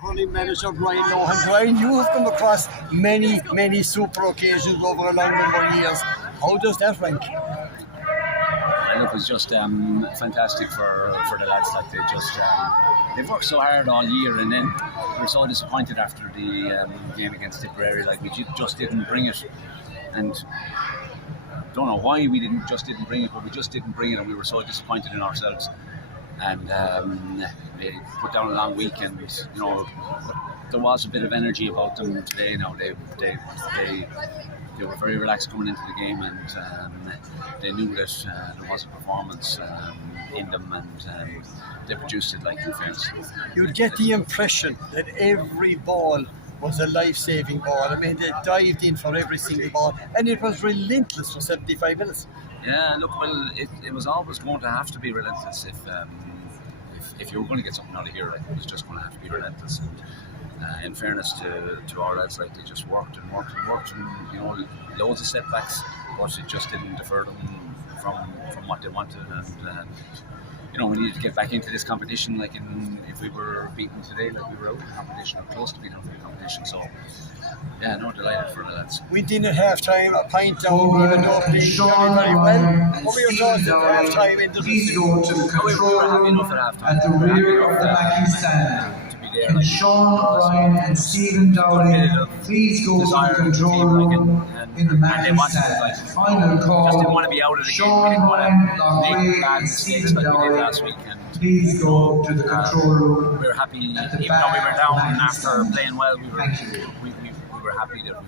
hurling manager Brian Lohan. Brian, you have come across many super occasions over a long number of years. How does that rank? It was just fantastic for the lads. Like they've worked so hard all year, and then we were so disappointed after the game against Tipperary. Like we just didn't bring it, and don't know why we didn't bring it, but we just didn't bring it, and we were so disappointed in ourselves. And they put down a long week, and you know there was a bit of energy about them today. Now they were very relaxed coming into the game, and they knew that there was a performance in them, and they produced it like in fairness. You'd get the impression that every ball was a life-saving ball. I mean, they dived in for every single ball, and it was relentless for 75 minutes. Yeah, look, well, it was always going to have to be relentless if you were going to get something out of here. Like, it was just going to have to be relentless. And in fairness to our lads, like they just worked, and you know, loads of setbacks, but it just didn't defer them from what they wanted. And you know, we needed to get back into this competition. Like if we were beaten today, like we were out of the competition, or close to being out of the competition. So yeah, no, delighted for the lads. We did at half time, a pint down, even though playing very well. What were your thoughts at half time in the We were happy enough at half time. At the rear of the backing stand. There, and like, Sean O'Brien and Stephen Dowling, please go to the control room in the backing stand. Final call. Just didn't want to be out of the game. We didn't want to make bad mistakes like we did last week. And please go to the control room. We were happy, even though we were down after playing well. We were happy that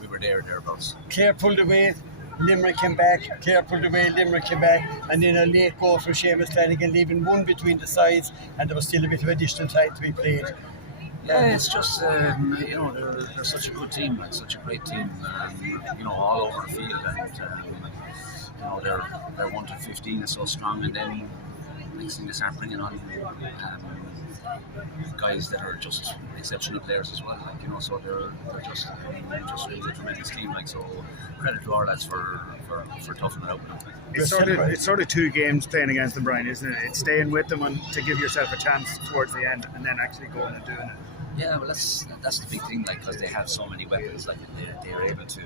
we were thereabouts. Clare pulled away, Limerick came back. Clare pulled away, Limerick came back, and then a late goal from Seamus Flanagan, leaving one between the sides, and there was still a bit of additional time to be played. Yeah, it's just you know, they're such a good team, like such a great team, you know, all over the field, and you know, their 1 to 15 is so strong, and then next thing they start bringing on guys that are just exceptional players as well, like, you know, so they're just really a tremendous team, like, so credit to our lads for toughing it out. It's sort of two games playing against them, Brian, isn't it? It's staying with them and to give yourself a chance towards the end, and then actually going and doing it. Yeah, well, that's the big thing, like, because they have so many weapons, like they're able to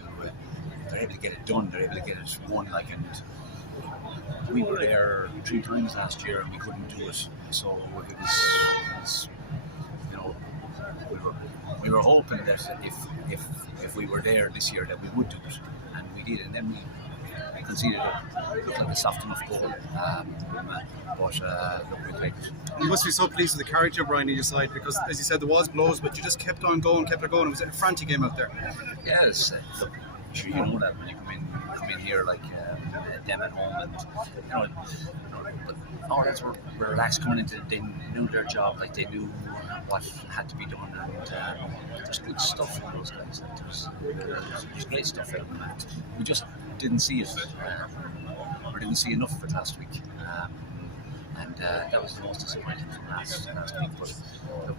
get it done, they're able to get it won, like, and we were there 3 times last year and we couldn't do it, so it was you know, we were hoping that if we were there this year that we would do it, and we did, and then we conceded it looked like a soft enough goal, but look, we played it. You must be so pleased with the character, Brian, on your side, because as you said, there was blows, but you just kept on going. It was a frantic game out there. Yes, look, sure, you know that when you come in here, like them at home, and you know, but our lads were relaxed coming into it. They knew their job, like they knew what had to be done, and there's good stuff in those guys. Like, there's great stuff in them, and we just didn't see it, or didn't see enough of it last week, and that was the most disappointing from last week. But look,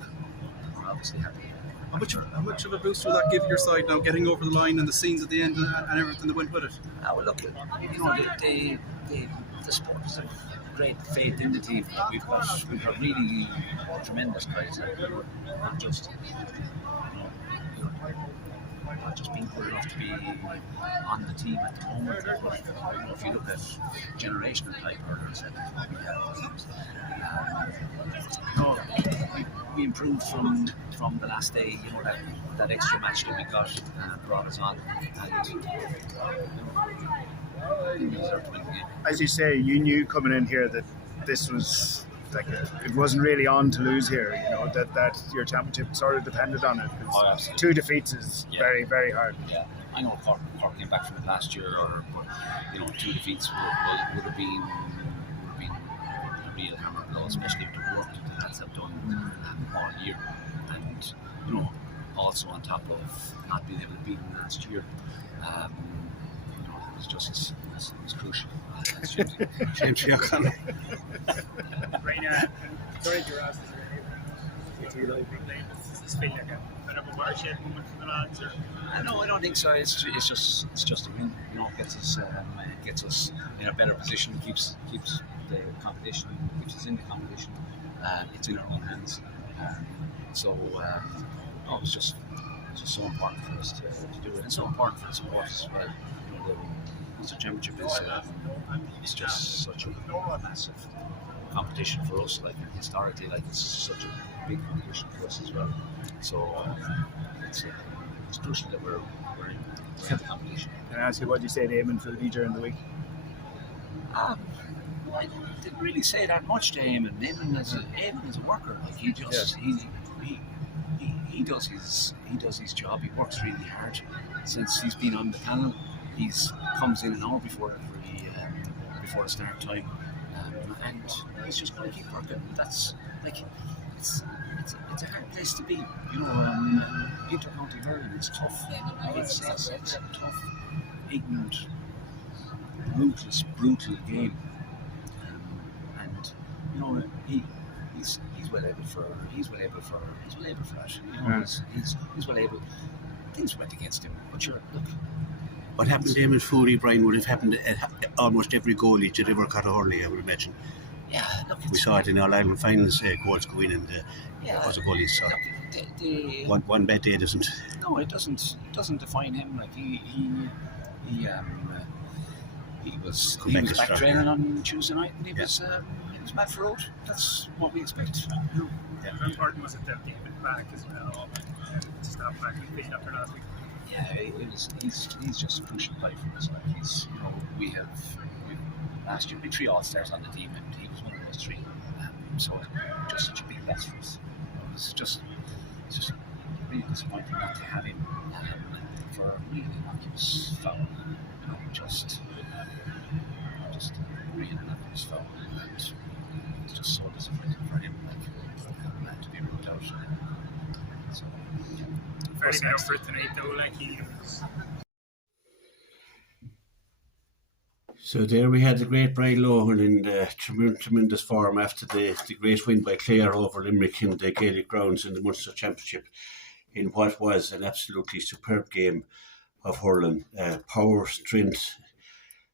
we're obviously happy. How much of a boost will that give your side now, getting over the line and the scenes at the end and everything that went with it? Well, look, you know, the sport is a great faith in the team. We've got really tremendous guys. Not just not just being good enough to be on the team at the moment. But, you know, if you look at generational type hurlers that we have, you know, we improved from the last day. You know, that extra match that we got brought us on, and as you say, you knew coming in here that this was like it wasn't really on to lose here. You know that your championship sort of depended on it. 2 defeats is very, very hard. Yeah, I know Cork came back from it last year, but you know, 2 defeats would have been a real hammer blow, especially with the work that the lads have done all year, and you know, also on top of not being able to beat them last year. You know, it was just it's crucial. Shame to O'Connor. Raina, sorry to ask this feeling like a bit of a watershed moment for the lads, or? No, I don't think so. It's just a win. You know, gets us in a better position. Keeps the competition, keeps us in the competition. It's in our own hands. It was just so important for us to do it, and so important for the supporters as well. The championship is just such a massive competition for us. Like historically, it's such a big competition for us as well. So it's crucial that we're in the competition. Can I ask you what you say to Eamon for the during the week? I didn't really say that much to Eamon. Eamon is a worker. Like he just he does his job. He works really hard. Since he's been on the panel, he's comes in an hour before the start time, and he's just going to keep working. That's it's a hard place to be. Inter-county hurling is tough. It's a tough, ignorant, ruthless, brutal game, and he's well able for that. He's well able. Things went against him, but sure, look. What happened to him in Fury, Brian, would have happened at almost every goal he did ever got a hurling, I would imagine. Yeah, look. We saw it in All-Ireland finals, goals go in, and was a goal he saw. One bad day doesn't. No, it doesn't define him. Like he was back training on Tuesday night, and he was mad for out. That's what we expect. Yeah, how important was it that David back as well? To stop back and beat after last week. Yeah, he's just a crucial player for us. Like last year we had 3 All-Stars on the team, and he was one of those 3. So just such a big loss for us. It's just really disappointing not to have him for a really innocuous foul. Just really innocuous foul. And it's just so disappointing for him, to be ruled out. So, fairly good effort tonight, though. Like he was. So there we had the great Brian Lohan in tremendous form after the great win by Clare over Limerick in the Gaelic grounds in the Munster Championship, in what was an absolutely superb game of hurling. Power, strength,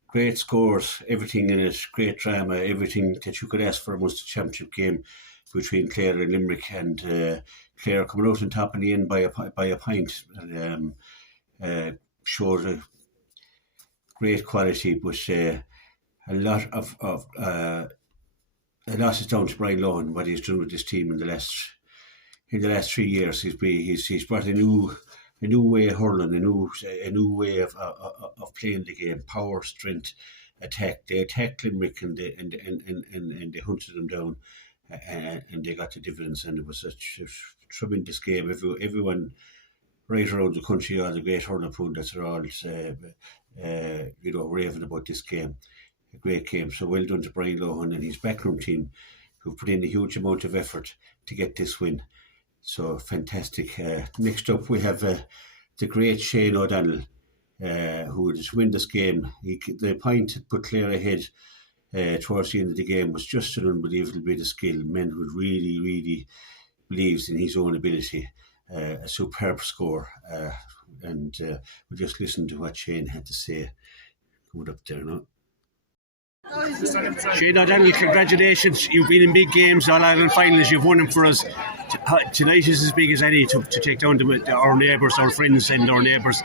great scores, everything in it, great drama, everything that you could ask for a Munster Championship game between Clare and Limerick, and Clare coming out on top in the end by a pint, and showed a great quality, but a lot is down to Brian Lohan, what he's done with this team in the last 3 years. He's brought a new way of hurling, a new way of playing the game. Power, strength, attack. They attacked Limerick and they hunted them down, and they got the dividends. And it was such a tremendous game. Everyone right around the country, all the great hurling pundits are all raving about this game. A great game. So well done to Brian Lohan and his backroom team, who've put in a huge amount of effort to get this win. So fantastic. Next up we have the great Shane O'Donnell, who would win this game. The point that put Clare ahead towards the end of the game was just an unbelievable bit of skill. Men who really, really believes in his own ability. A superb score. And we'll just listen to what Shane had to say. Coming up there now. Shane O'Donnell, congratulations. You've been in big games, All-Ireland finals, you've won them for us. Tonight is as big as any to take down our neighbours, our friends and our neighbours,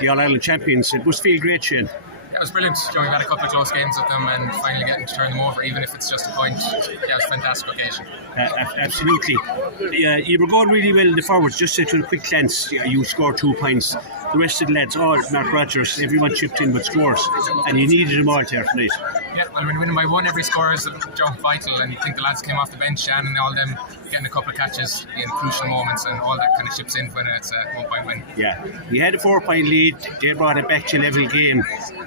the All-Ireland champions. It must feel great, Shane. Yeah, it was brilliant. We've had a couple of close games with them, and finally getting to turn them over, even if it's just a point. Yeah, it was a fantastic occasion. Absolutely. You were going really well in the forwards. Just to a quick glance, you scored 2 points. The rest of the lads, Mark Rogers, everyone chipped in with scores, and you needed them all there tonight. Yeah, well, when you're winning by 1, every score is vital, and you think the lads came off the bench, Shannon and all them, getting a couple of catches in crucial moments, and all that kind of chips in when it's a 1-point win. Yeah, you had a 4-point lead. They brought it back to level game.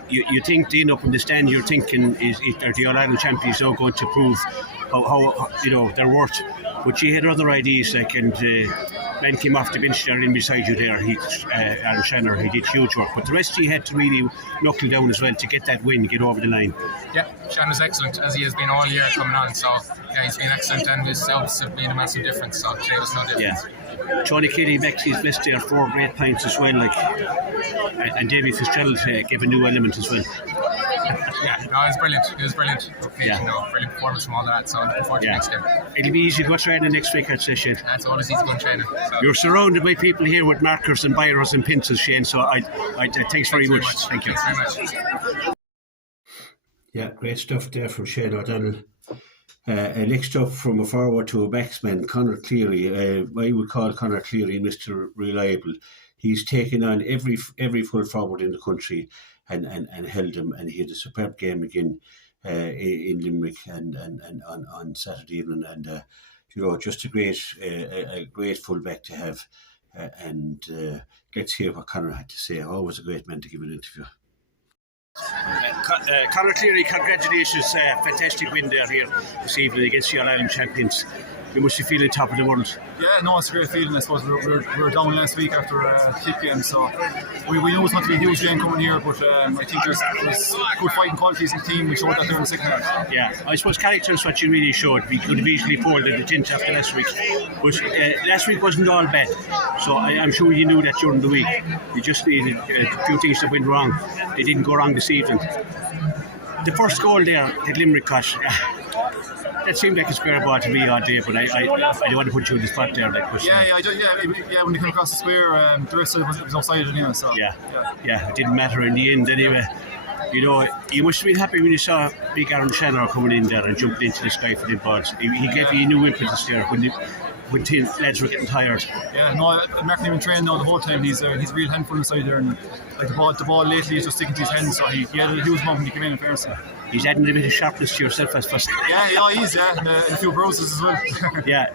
You think they end up in the stand, you're thinking are the All-Ireland champions now going to prove how their worth? But she had other ideas, and Ben came off the bench there in beside you there. Aaron Shanagher, he did huge work. But the rest he had to really knuckle down as well to get that win, get over the line. Yeah, Shanagher was excellent, as he has been all year coming on. So yeah, he's been excellent, and his subs have been a massive difference. So today was no difference. Yeah. Johnny Kelly back to his best there, 4 great points as well. And Davy Fitzgerald gave a new element as well. Yeah, no, it was brilliant. It was brilliant. Yeah. You know, brilliant performance from all that. So looking forward to next game. It'll be easy to go training next week, I'd say, Shane. That's always easy to go and training. So. You're surrounded by people here with markers and biros and pencils, Shane, so thanks very much. Thank you. Thanks very much. Yeah, great stuff there from Shane O'Donnell. Next up, from a forward to a backsman, Conor Cleary. I would call Conor Cleary Mr. Reliable. He's taken on every full forward in the country and held him, and he had a superb game again in Limerick and on Saturday evening, and just a great fullback to have. Let's hear what Conor had to say. Always a great man to give an interview. Conor Cleary, congratulations, fantastic win there here this evening against the All-Ireland champions. You must be feeling top of the world. Yeah, no, it's a great feeling. I suppose we were down last week after a kick game, so we know it's not to be a huge game coming here, but I think there's good fighting qualities in the team. We showed that there in the second half. Yeah, I suppose character is what you really showed. We could have easily folded the 10th after last week, but last week wasn't all bad, so I'm sure you knew that during the week. You just needed a few things that went wrong. They didn't go wrong this evening. The first goal there that Limerick got, that seemed like a square ball to me all day, but I don't want to put you in the spot there. When they came across the square, the rest of it was offside anyway. So yeah, it didn't matter in the end anyway. You know, you must have been happy when you saw big Aaron Shanagher coming in there and jumping into the sky for the balls. He gave you a new impetus there when lads were getting tired. Yeah, no, Mark even trained now the whole time. He's a real handful inside there, and like the ball lately is just sticking to his hands, so he had a huge moment when he came in fairness. He's adding a bit of sharpness to yourself, I suppose. Yeah, he's and a few bruises as well. Yeah,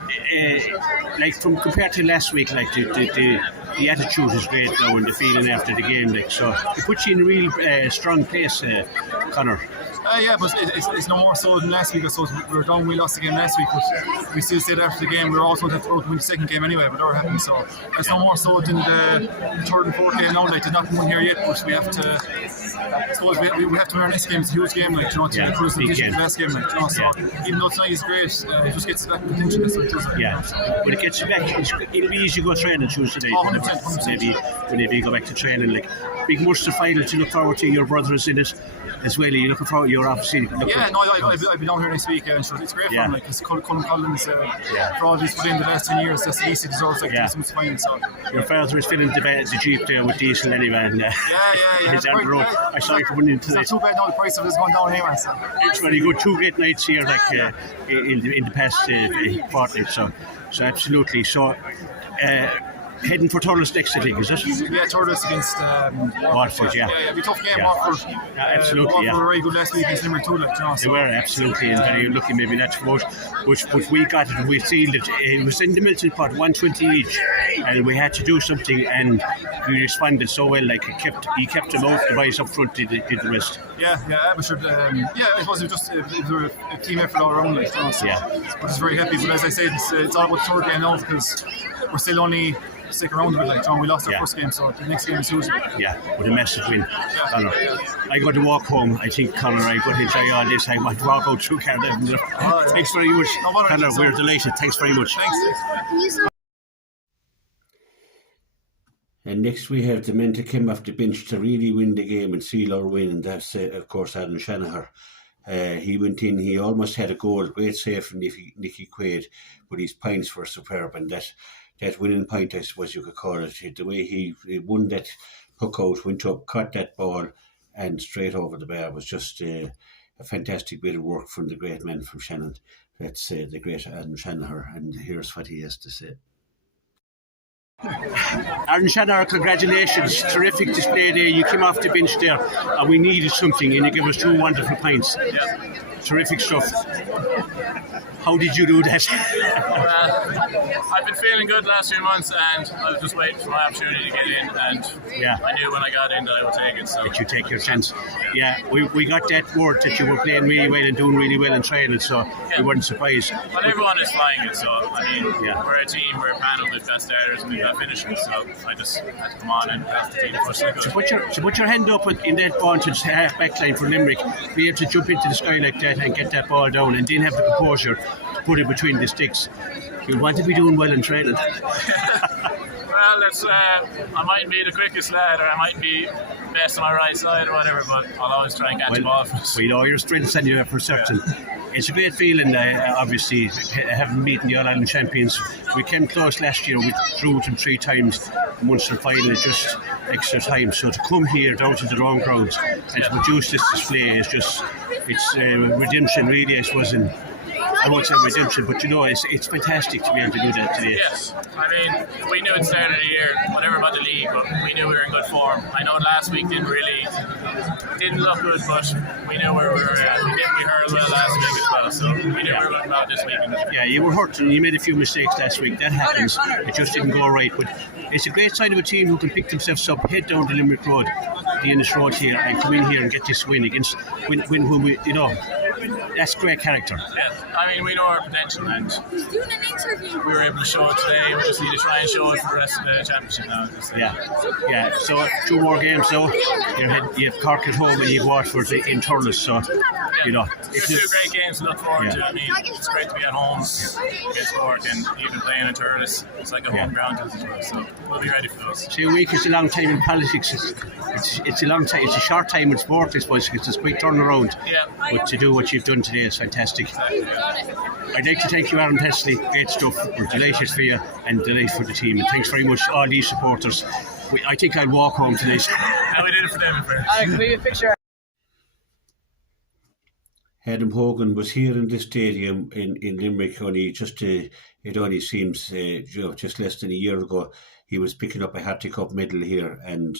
like compared to last week, like the attitude is great now and the feeling after the game, like, so it puts you in a real strong place, Conor. Yeah, but it's no more so than last week. I suppose we were down, we lost the game last week, but we still said after the game we were also going to have to win the second game anyway, but that happened. So it's no more so than the third and fourth game now. Like, there's nothing won here yet, but we have to. I suppose we have to win our next game. It's a huge game, like, to cruise the last game, like, so even though tonight is great, it just gets back potential this week, doesn't it? Yeah, when it gets back, it'll be easy to go training Tuesday night. 100%. Whenever you go back to training, like, big Munster final to look forward to. Your brothers in it as well. Are you looking forward? You're obviously I'll be down here next week, and sure, it's great fun. Like, because Colin Collins, for all he's put in the last 10 years, that's the least he deserves. Like, some final. So your father is filling the Jeep there with diesel anyway, and he's on the road. I saw you coming into this. It's not too bad now. The price of it is going down anyway. So it's very good. 2 great nights here, like in the past fortnight. So absolutely. So. Heading for Thurles next, I think, is it? Yeah, Thurles against Watford, yeah, it'll be a tough game, Watford. Absolutely, Watford were very good last week against Limerick too, like, you know, so. They were, absolutely, and very lucky maybe that's what we got it, we sealed it. It was in the Milton pot, 120 each, and we had to do something, and we responded so well, like, he kept them out, the boys up front did the rest. Yeah, but sure, it was just a team effort all around, like, you know, so we're just very happy, but as I said, it's all about the third game now, because we're still only stick around with it, like, John. We lost our first game, so the next game is huge. Yeah, with a massive win. Conor, I got to walk home. I think, Conor, I got to enjoy all this. I want to walk out through Cardiff. Thanks very much, Conor. We're delighted. Thanks very much. Thanks. And next we have the men to come off the bench to really win the game and seal our win, and that's of course Adam Shanagher. He went in, he almost had a goal, great save from Nicky Quaid, but his points were superb, and that winning point, I suppose you could call it, the way he won that puck out, went up, caught that ball and straight over the bar, was just a fantastic bit of work from the great man from Shannon. That's the great Adam Shanagher, and here's what he has to say. Aaron Shanagher, congratulations, terrific display there. You came off the bench there and we needed something and you gave us 2 wonderful points. Terrific stuff. How did you do that? I've been feeling good the last few months, and I was just waiting for my opportunity to get in, and I knew when I got in that I would take it. So that you take your chance. Yeah, we got that word that you were playing really well and doing really well in training, so we weren't surprised. But everyone is flying it, so I mean, we're a team, we're a panel with best starters, and we've got finishers, so I just had to come on and pass the team push it good. To put your hand up in that advantage half back line for Limerick, be able to jump into the sky like that and get that ball down, and then have the composure to put it between the sticks. You'll want to be doing well in training. Well, it's, I mightn't be the quickest lad, or I mightn't be best on my right side or whatever, but I'll always try and catch the ball. We know your strengths and your perception. It's a great feeling, obviously, having beaten the All-Ireland champions. We came close last year, we drew them 3 times. The Munster final is just extra time. So to come here down to the own grounds and to produce this display is just, it's redemption really, I suppose. I won't say redemption, but it's fantastic to be able to do that today. Yes, I mean, we knew at the start of the year, whatever about the league, but we knew we were in good form. I know last week didn't look good, but we knew we hurled well last week as well, so we knew we were going to go out this weekend. Yeah, you were hurt and you made a few mistakes last week. That happens. It just didn't go right, but it's a great sign of a team who can pick themselves up, head down the Limerick Road, the Ennis Road here, and come in here and get this win against when we, that's great character. Yeah, I mean, we know our potential, and we were able to show it today. We just need to try and show it for the rest of the championship now. Yeah. So 2 more games though. You have Cork at home and you have Waterford in Thurles. So it's 2 great games to look forward to. I mean, it's great to be at home against Cork, and even playing in Thurles, it's like a home ground to us as well. So we'll be ready for those. See, a week is a long time in politics. It's a long time. It's a short time in sport, I suppose. It's a quick turnaround. Yeah. But to do what you've done today is fantastic. Exactly. I'd like to thank you, Aaron Pesley. Great stuff. We're delighted for you and delighted for the team. And thanks very much, all these supporters. I think I'll walk home today. No, we did it for them first. Can we get a picture? Adam Hogan was here in this stadium in Limerick only it only seems just less than a year ago. He was picking up a Hattie Cup medal here, and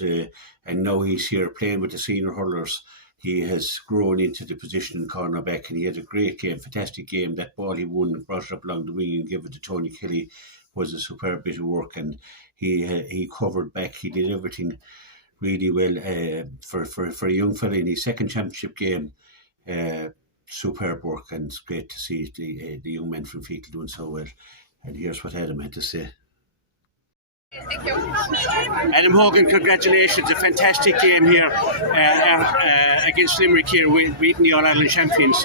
now he's here playing with the senior hurlers. He has grown into the position in cornerback, and he had a great game, fantastic game. That ball he won, brought it up along the wing and gave it to Tony Kelly, was a superb bit of work, and he covered back. He did everything really well for a young fella in his second championship game. Superb work, and it's great to see the young men from Fecal doing so well. And here's what Adam had to say. Thank you. Adam Hogan, congratulations. A fantastic game here against Limerick here, beating the All-Ireland champions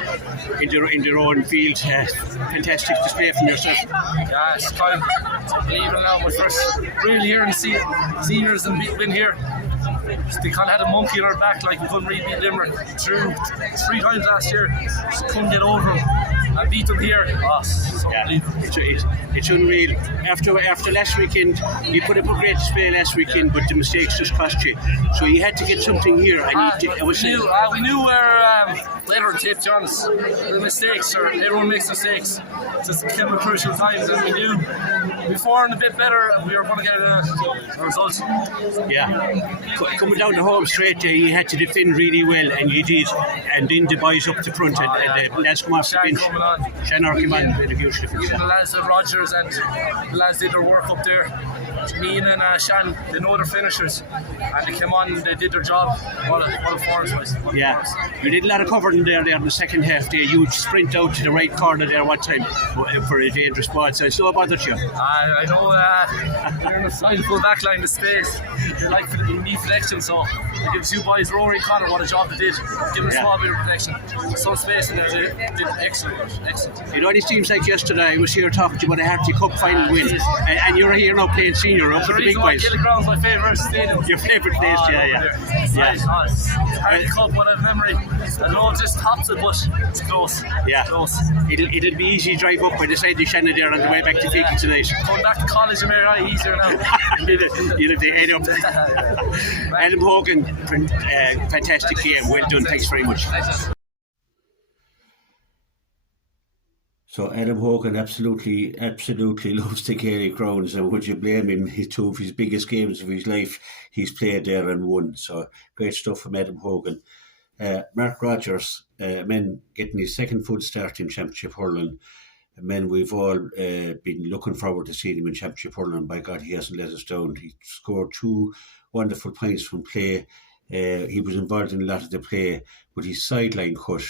in their own field. Fantastic display from yourself. Yeah, it's kind of unbelievable now. My first really hearing seniors and win here. They kind of had a monkey on our back, like we couldn't really beat Limerick through 3 times last year. Just couldn't get over them. I beat them here. It's unreal. After last weekend, you put up a great display last weekend, but the mistakes just cost you. So you had to get something here. And we knew where later in tip, to be honest. The mistakes, everyone makes mistakes. Just came at crucial times, and we knew before and a bit better we were going to get a result. Yeah. Coming down the home straight, you had to defend really well, and you did. And then the boys up the front, and the lads come off the bench. Shanagher came on with a huge difference. Even the lads at Rogers and the lads did their work up there. Me and Shan, they know their finishers, and they came on and they did their job. What a performance was. Yeah, you did a lot of covering there in the second half there. You sprint out to the right corner there one time for a dangerous ball, so it's no bother to you. I know you're in a full back line to space. You need protection, so it gives you boys, Rory and Connor, what a job they did. Give them a small bit of protection. Some space in there, they did excellent. It only seems like yesterday I was here talking to you about a Harty Cup final win, and you're here now playing senior up with the big boys. Gilliground's my favourite stadium. Your favourite place, yeah. Harty Cup, what a memory. I know it just tops it, but it's close. Yeah, close. It'll be easy to drive up by the side of Shanagher on the way back to Fecal tonight. Going back to college in Mary easier now. You'll have to head up. Adam Hogan, fantastic game. Well done. Thanks very much. So Adam Hogan absolutely loves the Gaelic grounds, and would you blame him? 2 of his biggest games of his life he's played there and won. So great stuff from Adam Hogan. Mark Rogers, men getting his second full start in Championship hurling. Men, we've all been looking forward to seeing him in Championship hurling. By God, he hasn't let us down. He scored 2 wonderful points from play. He was involved in a lot of the play, but his sideline cut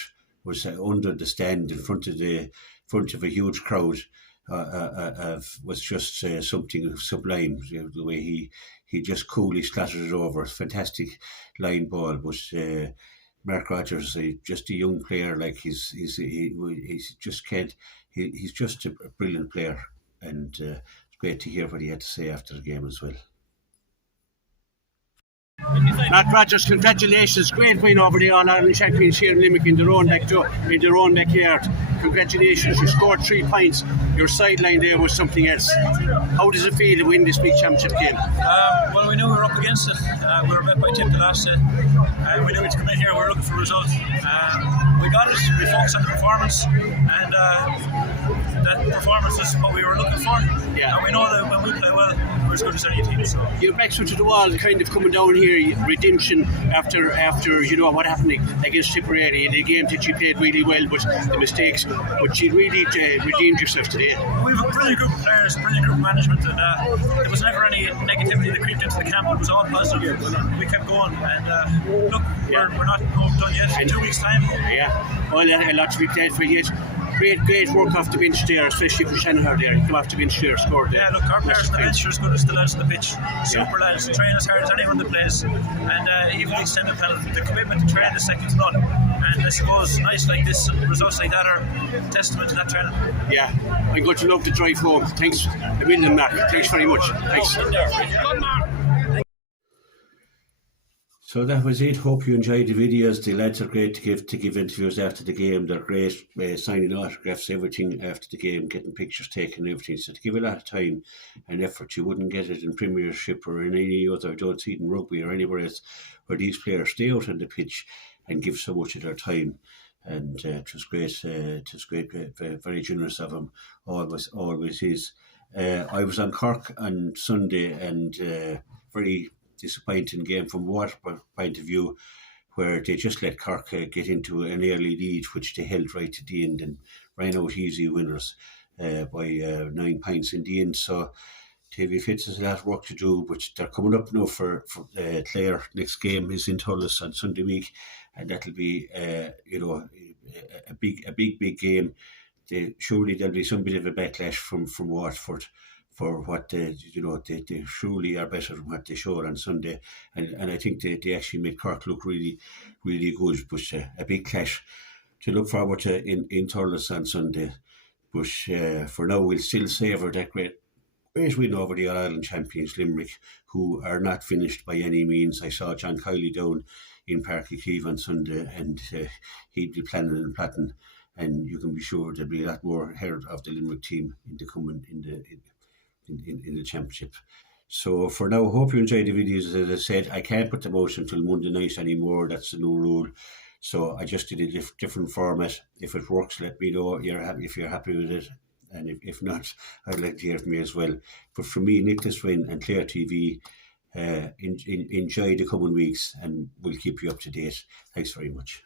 was under the stand in front of a huge crowd. Was just something sublime. The way he just coolly splattered it over. Fantastic line ball. But Mark Rogers, just a young player, like he's just a brilliant player, and great to hear what he had to say after the game as well. Matt Rogers, congratulations. Great win over the All-Ireland champions here in Limerick in their own backyard. Congratulations, you scored 3 points. Your sideline there was something else. How does it feel to win this big championship game? Well, we knew we were up against it. We were met by Tip the last set. We knew to come in here, we were looking for results. We got it, we focused on the performance, and that performance is what we were looking for. Yeah. And we know that when we play well, we're as good as any team. So. Your backs were to the wall, kind of coming down here, redemption after what happened against Tipperary in a game that you played really well, but the mistakes. But you really redeemed yourself today. We have a brilliant group of players, brilliant group of management, and there was never any negativity that creeped into the camp. It was all positive. We kept going, and look, we're not done yet. In 2 weeks' time. Yeah, well, a lot to be glad for yet. Great work off the bench there, especially for Shanagher there. He came off the bench there, scored there. Yeah, look, our players on the bench are as good as the lads on the pitch. Super lads, train as hard as anyone that plays. And even the extended penalty, the commitment to train is second to none. And I suppose nights like this and results like that are testament to that training. Yeah, I'm going to love the drive home. Thanks a million, Mark. Thanks very much. Thanks. So that was it. Hope you enjoyed the videos. The lads are great to give interviews after the game. They're great, signing autographs, everything after the game, getting pictures taken and everything. So to give a lot of time and effort, you wouldn't get it in Premiership or in any other, don't see it in rugby or anywhere else, where these players stay out on the pitch and give so much of their time. And it was great. Very generous of them. Always is. I was on Cork on Sunday, and very disappointing game from Water point of view, where they just let Cork get into an early lead, which they held right to the end and ran out easy winners by 9 points in the end. So TV Fitz has a lot of work to do, but they're coming up now for Clare. Next game is in Tullis on Sunday week, and that'll be a big game. Surely there'll be some bit of a backlash from Waterford for what they surely are better than what they showed on Sunday, and I think they actually made Cork look really, really good. But a big clash to look forward to in Thurles on Sunday. But for now, we'll still savour that great win over the All-Ireland champions Limerick, who are not finished by any means. I saw John Kiley down in Páirc Uí Chaoimh on Sunday, and he'd be planning and plotting, and you can be sure there'll be a lot more heard of the Limerick team in the championship. So for now, hope you enjoyed the videos. As I said, I can't put them out until Monday night anymore. That's the new rule. So I just did a different format. If it works, let me know if you're happy with it. And if not, I'd like to hear from you as well. But for me, Nicholas Wynn and Clare TV, enjoy the coming weeks, and we'll keep you up to date. Thanks very much.